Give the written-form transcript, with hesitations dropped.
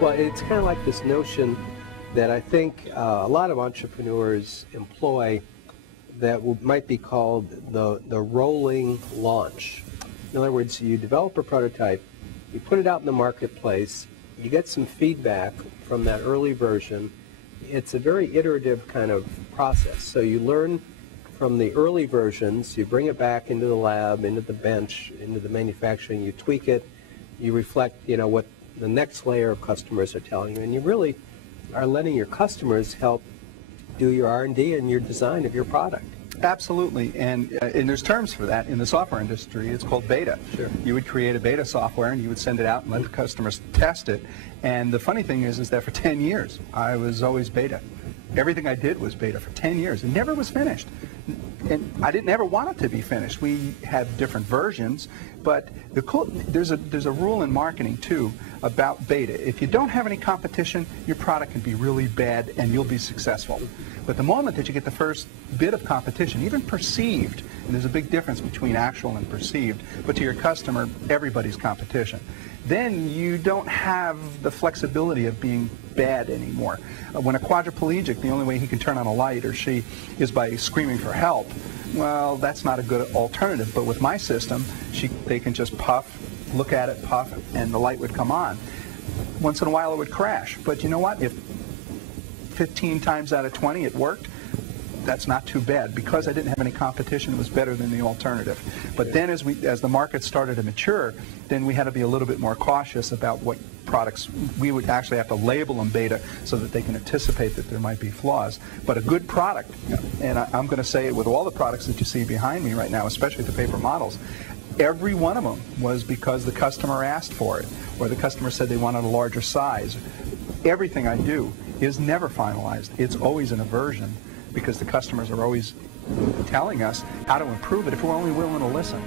Well, it's kind of like this notion that I think a lot of entrepreneurs employ that might be called the rolling launch. In other words, you develop a prototype, you put it out in the marketplace, you get some feedback from that early version. It's a very iterative kind of process. So you learn from the early versions, you bring it back into the lab, into the bench, into the manufacturing, you tweak it, you reflect, what the next layer of customers are telling you, and you really are letting your customers help do your R&D and your design of your product. Absolutely, and there's terms for that in the software industry. It's called beta. Sure. You would create a beta software and you would send it out and let the customers test it. And the funny thing is that for 10 years, I was always beta. Everything I did was beta for 10 years. It never was finished. And I didn't ever want it to be finished. We had different versions, but there's a rule in marketing too about beta. If you don't have any competition, your product can be really bad and you'll be successful. But the moment that you get the first bit of competition, even perceived, and there's a big difference between actual and perceived, but to your customer, everybody's competition, then you don't have the flexibility of being bad anymore. When a quadriplegic, the only way he can turn on a light or she is by screaming for help, well, that's not a good alternative. But with my system, they can just puff, look at it, puff, and the light would come on. Once in a while it would crash. But you know what? If 15 times out of 20 it worked, that's not too bad. Because I didn't have any competition, it was better than the alternative. But then as the market started to mature, then we had to be a little bit more cautious about what products. We would actually have to label them beta so that they can anticipate that there might be flaws. But a good product, and I'm going to say it with all the products that you see behind me right now, especially the paper models, every one of them was because the customer asked for it, or the customer said they wanted a larger size. Everything I do is never finalized. It's always in a version, because the customers are always telling us how to improve it if we're only willing to listen.